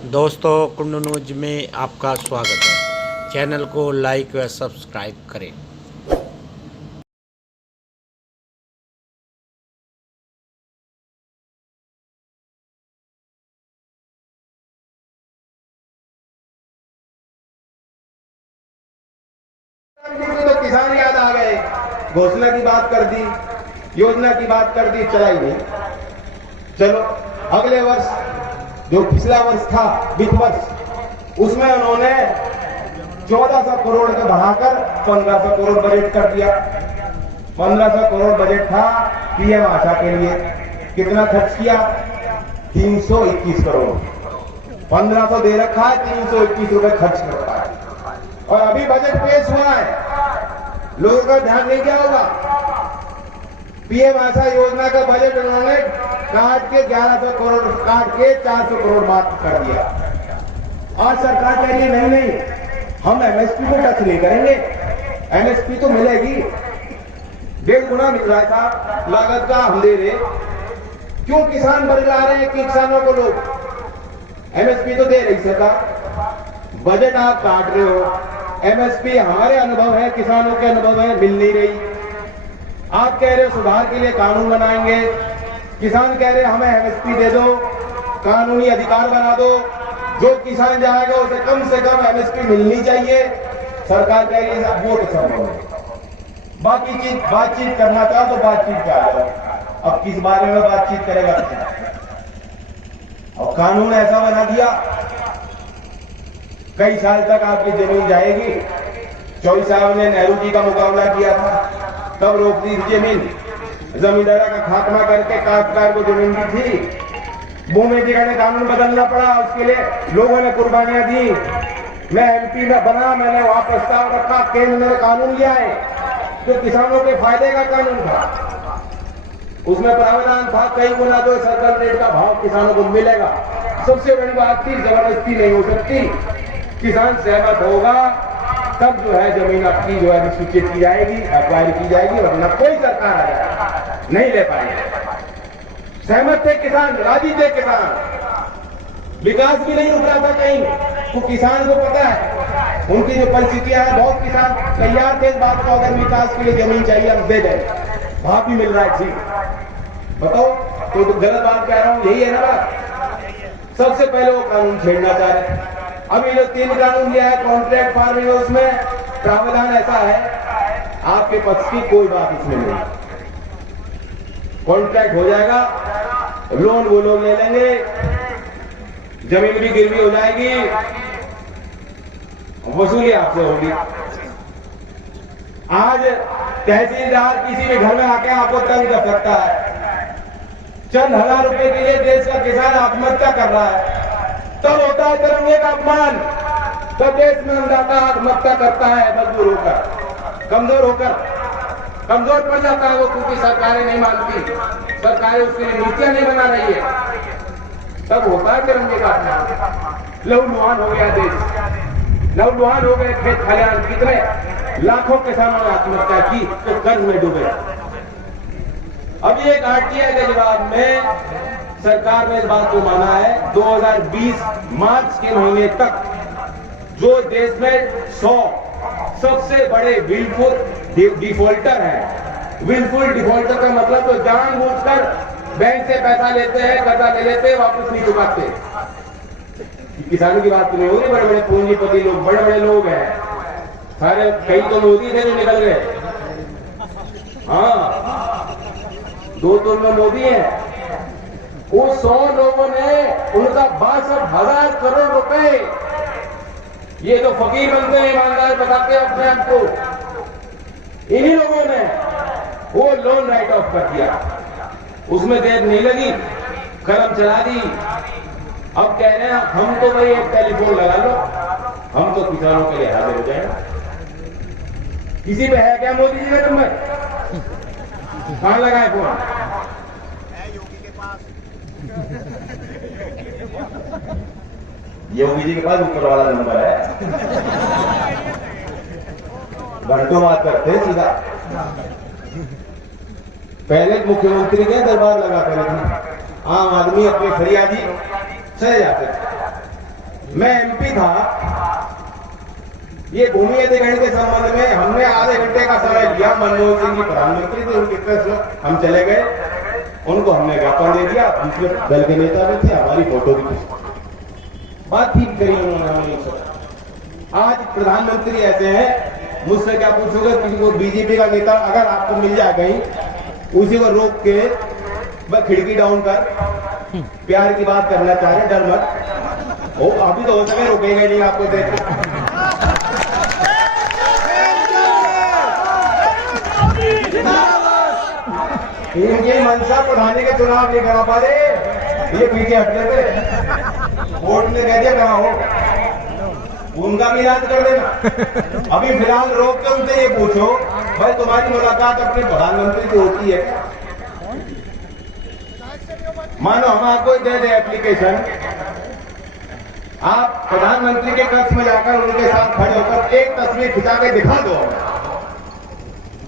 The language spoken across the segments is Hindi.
दोस्तों, कुंडू न्यूज में आपका स्वागत है। चैनल को लाइक व सब्सक्राइब करें। तो किसान याद आ गए, घोषणा की बात कर दी, योजना की बात कर दी, चला ही नहीं। चलो अगले वर्ष, जो पिछला वर्ष था वित्त वर्ष, उसमें उन्होंने 1400 करोड़ के बढ़ाकर 1500 करोड़ बजट कर दिया। 1500 करोड़ बजट था पीएम आशा के लिए। कितना खर्च किया? 321 करोड़। 1500 दे रखा है, 321 रुपए खर्च कर रहा है। और अभी बजट पेश हुआ है, लोगों का ध्यान नहीं गया होगा। पीएम आशा योजना का बजट उन्होंने काट के 1100 करोड़ काट के 400 करोड़ मात्र कर दिया। आज सरकार कह रही है नहीं नहीं, हम एमएसपी को टच नहीं करेंगे, एमएसपी तो मिलेगी, 1.5 गुना मिल रहा था लागत का, हम दे रहे। क्यों किसान बरगला रहे हैं कि किसानों को लोग एमएसपी तो दे रही सरकार, बजट आप काट रहे हो। एमएसपी हमारे अनुभव है, किसानों के अनुभव है, मिल नहीं रही। आप कह रहे हो सुधार के लिए कानून बनाएंगे, किसान कह रहे हमें एमएसपी दे दो, कानूनी अधिकार बना दो, जो किसान जाएगा उसे कम से कम एमएसपी मिलनी चाहिए। सरकार कह रही है वो तो संभव है। बाकी चीज बातचीत करना चाहो तो बातचीत क्या है, अब किस बारे में बातचीत करेगा किसान? और कानून ऐसा बना दिया, कई साल तक आपकी जमीन जाएगी। चौधरी साहब ने नेहरू जी का मुकाबला किया था, तब रोक दी जमीन, जमींदारा का खात्मा करके काश्तकार को जमीन दी थी। भूमि अधिकार कानून बदलना पड़ा, उसके लिए लोगों ने कुर्बानियां दी। मैं एमपी में बना, मैंने वहां प्रस्ताव रखा, केंद्र ने कानून लिया है जो किसानों के फायदे का कानून था। उसमें प्रावधान था कई गुना जो सर्कल रेट का भाव किसानों को मिलेगा। सबसे बड़ी बात थी जबरदस्ती नहीं हो सकती, किसान सहमत होगा तब जो है जमीन आपकी जो है सूचित की जाएगी, एक्वायर की जाएगी, वरना कोई सरकार आ जाए नहीं ले पाएंगे। सहमत थे किसान, राजी थे किसान। विकास भी नहीं रुक रहा था कहीं, तो किसान को पता है उनकी जो परिस्थितियां हैं, बहुत किसान तैयार थे इस बात को, अगर विकास के लिए जमीन चाहिए हम दे दें, भाव भी मिल रहा है। ठीक बताओ, तो गलत बात कह रहा हूं? यही है ना बात। सबसे पहले वो कानून छेड़ना चाह रहे हैं। अभी जो 3 कानून लिया है कॉन्ट्रैक्ट फार्मिंग, उसमें प्रावधान ऐसा है आपके पक्ष की कोई बात इसमें नहीं। कॉन्ट्रैक्ट हो जाएगा, लोन वो लोग ले लेंगे, जमीन भी गिरवी हो जाएगी, वसूली आपसे होगी। आज तहसीलदार किसी भी घर में आके आपको तंग कर सकता है। चंद हजार रुपए के लिए देश का किसान आत्महत्या कर रहा है, तब होता है तिरंगे का अपमान। तब देश में अन्नदाता आत्महत्या करता है मजबूर होकर, कमजोर होकर, कमजोर पड़ जाता है वो, क्योंकि सरकारें नहीं मानती, सरकारें उसके लिए नीतियां नहीं बना रही है। तब होता है तिरंगे का अपमान। लहूलुहान हो गया देश, लहूलुहान हो गए खेत खलिहान। कितने लाखों किसानों ने आत्महत्या की तो कर्ज में डूबे। अभी एक आरटीआई के जवाब में सरकार ने इस बात को माना है 2020 मार्च के महीने तक जो देश में 100 सबसे बड़े विलफुल डिफॉल्टर हैं। विलफुल डिफॉल्टर का मतलब तो जानबूझकर बैंक से पैसा लेते हैं, कर्जा ले लेते हैं, वापस नहीं चुकाते। किसानों की बात तो नहीं हो रही, बड़े बड़े पूंजीपति लोग, बड़े बड़े लोग हैं सारे। कई तो मोदी थे जो निकल गए, हाँ 2 तो उनमें मोदी है। वो 100 लोगों ने उनका 62,000 करोड़ रुपए, ये तो फकीर बनते हैं, ईमानदार बताते हैं अपने आप को, इन्हीं लोगों ने वो लोन राइट ऑफ कर दिया। उसमें देर नहीं लगी, कलम चला दी। अब कह रहे हैं हम तो भाई एक टेलीफोन लगा लो, हम तो किसानों के लिए हाजिर हो जाएंगे। किसी पे है क्या मोदी जी का नंबर? कहां लगा है फोन? योगी जी के पास ऊपर वाला नंबर है, घंटों बात करते हैं सीधा। पहले मुख्यमंत्री के दरबार लगा कर आम आदमी अपने फरियादी चले जाते थे। मैं एमपी था, ये भूमि अधिग्रहण के संबंध में हमने आधे घंटे का समय लिया। मनमोहन सिंह जी प्रधानमंत्री थे, उनके तरफ हम चले गए, उनको हमने ज्ञापन दे दिया। दूसरे दल के नेता भी थे, हमारी फोटो भी थी, बात ठीक करी उन्होंने। आज प्रधानमंत्री ऐसे हैं, मुझसे क्या पूछोगे? किसी को बीजेपी का नेता अगर आपको मिल जाए कहीं, उसी को रोक के बस खिड़की डाउन कर प्यार की बात करना चाहे, डर मत। ओ अभी तो हो सके रोकेगा नहीं आपको देख। इनकी मंशा प्रधानी के चुनाव नहीं करा पा रहे, ये पीछे हटने थे, वोट ने कह दिया कराओ, उनका भी इलाज कर देना। अभी फिलहाल रोक के उनसे ये पूछो, भाई तुम्हारी मुलाकात अपने प्रधानमंत्री से होती है? मानो हम आपको दे दे एप्लीकेशन, आप प्रधानमंत्री के कक्ष में जाकर उनके साथ खड़े होकर एक तस्वीर खिंचा के दिखा दो।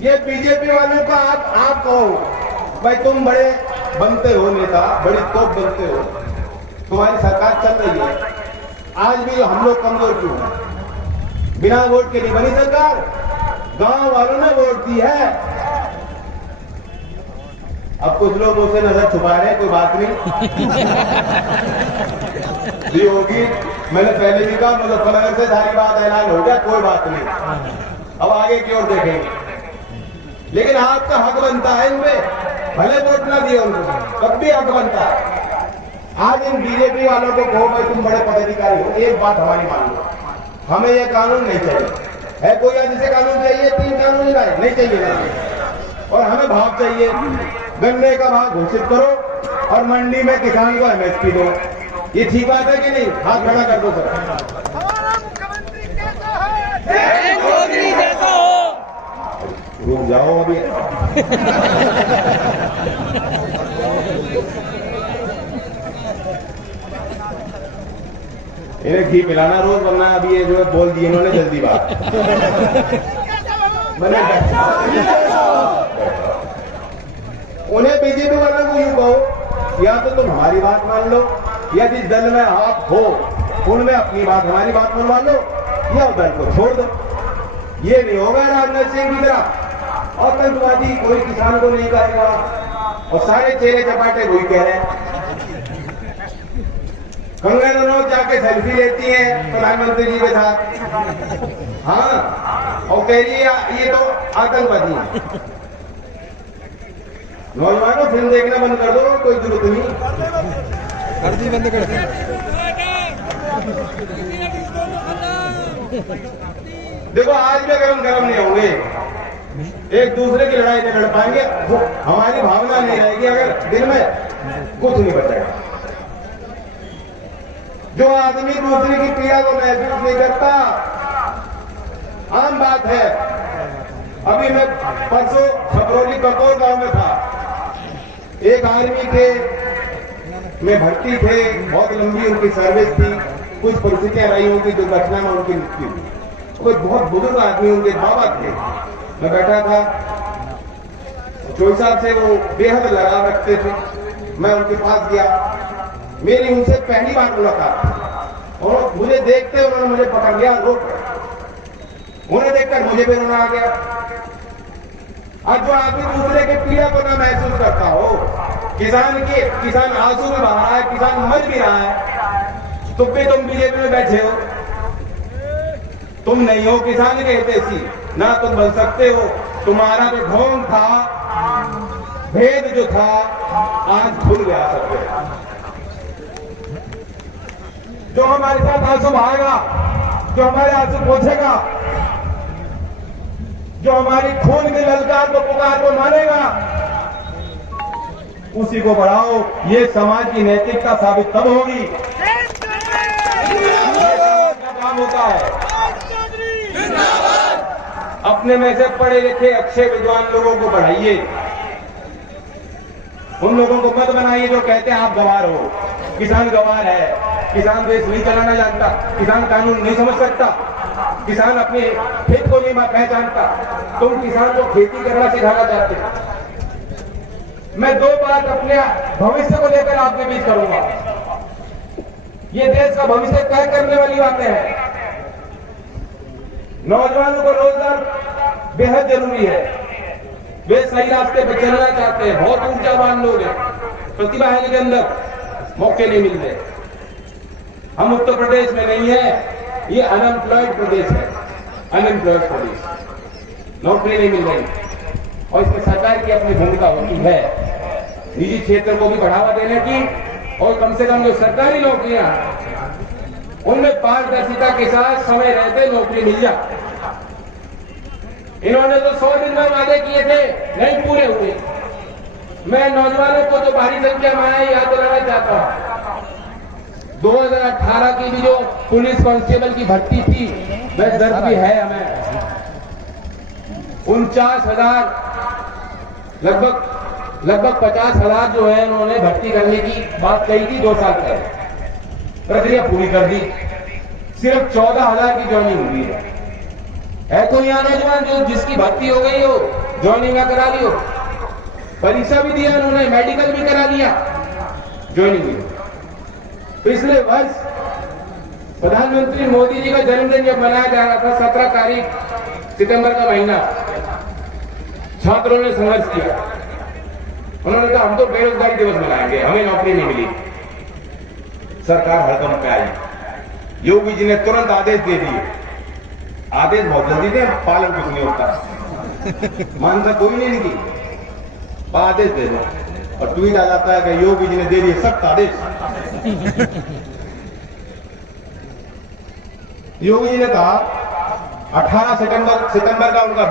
ये बीजेपी वालों का आप कहो, भाई तुम बड़े बनते हो नेता, बड़ी तोप बनते हो, तुम्हारी सरकार चल रही है, आज भी हम लोग कमजोर क्यों हैं? बिना वोट के नहीं बनी सरकार, गांव वालों ने वोट दी है। अब कुछ लोग उसे नजर छुपा रहे हैं, कोई बात नहीं ये होगी। मैंने पहले भी कहा, मुजफ्फरनगर से सारी बात ऐलान हो गया, कोई बात नहीं, अब आगे की ओर देखेंगे। लेकिन आपका हक बनता है इनपे, भले वोट ना दिए उनको, तब भी हक बनता है। आज इन बीजेपी वालों को कहो भाई तुम बड़े पदाधिकारी हो, एक बात हमारी मान लो, हमें ये कानून नहीं चाहिए। है कोई जिसे कानून चाहिए? 3 कानून लाए, नहीं चाहिए नहीं। और हमें भाव चाहिए, गन्ने का भाव घोषित करो और मंडी में किसान को एमएसपी दो। ये ठीक बात है कि नहीं? हाथ खड़ा कर दो सर। हमारा मुख्यमंत्री कैसा है? रुक जाओ अभी। इन्हें घी पिलाना रोज, वरना अभी ये जो है बोल दिए इन्होंने जल्दी बात। उन्हें बीजेपी वालों को यूं कहो, या तो तुम हमारी बात मान लो, या जिस दल में आप हो उनमें अपनी बात हमारी बात मनवा लो, या दल को छोड़ दो। ये नहीं होगा राजनाथ सिंह की तरह आतंकवादी कोई किसान को नहीं करेगा, और सारे चेहरे चपाटे वही कह रहे हैं। कंगना रनौत जाके सेल्फी लेती है प्रधानमंत्री जी के साथ, हाँ, और कह रही है ये तो आतंकवादी है। नौजवानों फिल्म देखना बंद कर दो, कोई जरूरत नहीं, कर दी, बंद कर दी। देखो आज में गरम गरम नहीं होंगे, एक दूसरे की लड़ाई नहीं लड़ पाएंगे, हमारी भावना नहीं रहेगी, अगर दिल में कुछ नहीं बचेगा। जो आदमी दूसरे की पीड़ा को महसूस नहीं करता, आम बात है। अभी मैं परसों छपरौली कटोर गांव में था, एक आर्मी के में भर्ती थे, बहुत लंबी उनकी सर्विस थी, कुछ परिस्थितियां रही होंगी दुर्घटना में उनकी मृत्यु हुई। कोई बहुत बुजुर्ग आदमी, उनके बाबा थे, मैं बैठा था, चोई साहब से वो बेहद लगाव रखते थे, मैं उनके पास गया, मेरी उनसे पहली बार मुलाकात, और मुझे देखते उन्होंने मुझे पकड़ लिया, रोक, उन्हें देखकर मुझे भी रोना आ गया। आज जो आदमी दूसरे के पीड़ा को ना महसूस करता हो, किसान आंसू में बहा रहा है, किसान मर भी रहा है, तुम भी तुम बीजेपी में बैठे हो, तुम नहीं हो किसान के हितैषी, ना तुम बन सकते हो। तुम्हारा जो ढोंग था, भेद जो था, आज खुल गया सबके। जो हमारे साथ आंसू बहाएगा, जो हमारे आंसू पोंछेगा, जो हमारी खून की ललकार को पुकार को मानेगा, उसी को बढ़ाओ। ये समाज की नैतिकता साबित तब होगी, काम होता है। अपने में से पढ़े लिखे अच्छे विद्वान लोगों को बढ़ाइए, उन लोगों को मत बनाइए जो कहते हैं आप गवार हो। किसान गवार है, किसान देश नहीं चलाना जानता, किसान कानून नहीं समझ सकता, किसान अपने खेत को नहीं पहचानता, तुम किसान को खेती करना सिखाना चाहते हो। मैं 2 बात अपने भविष्य को लेकर आपके बीच करूंगा। ये देश का भविष्य तय करने वाली बातें हैं। नौजवानों को रोजगार बेहद जरूरी है। वे सही रास्ते पर चलना चाहते हैं। बहुत ऊर्जावान लोग हैं, प्रतिभा है इनके अंदर, मौके नहीं मिलते। हम उत्तर प्रदेश में नहीं है, ये अनएम्प्लॉयड प्रदेश है, अनएम्प्लॉयड प्रदेश, नौकरी नहीं मिल रही। और इसमें सरकार की अपनी भूमिका होती है, निजी क्षेत्र को भी बढ़ावा देने की, और कम से कम जो सरकारी नौकरियां उनमें पारदर्शिता के साथ समय रहते नौकरी मिल जाए। इन्होंने तो 100 दिन में वादे किए थे, नहीं पूरे हुए। मैं नौजवानों को जो भारी संख्या में आए याद दिलाना चाहता हूं, 2018 की भी जो पुलिस कांस्टेबल की भर्ती थी, वह दर्द भी है हमें। 49,000 लगभग 50,000 जो है उन्होंने भर्ती करने की बात कही थी 2 साल पहले, प्रक्रिया पूरी कर दी। सिर्फ 14,000 की ज्वाइनिंग हुई है तो यहाँ नौजवान जो जिसकी भर्ती हो गई हो, ज्वाइनिंग करा ली हो, परीक्षा भी दिया उन्होंने, मेडिकल भी करा लिया, ज्वाइनिंग हुई। पिछले वर्ष प्रधानमंत्री मोदी जी का जन्मदिन जब मनाया जा रहा था, 17 तारीख सितंबर का महीना, छात्रों ने संघर्ष किया। उन्होंने कहा हम तो बेरोजगारी दिवस मनाएंगे, हमें नौकरी नहीं मिली। सरकार हड़कंप पे आई, योगी जी ने तुरंत आदेश दे दिए। आदेश बहुत जल्दी दे, पालन कुछ नहीं होता, मानता कोई नहीं की, आदेश दे दो। और ट्वीट आ जाता है कि योगी जी ने दे दिए सख्त आदेश। योगी जी ने कहा 18 सितंबर का उनका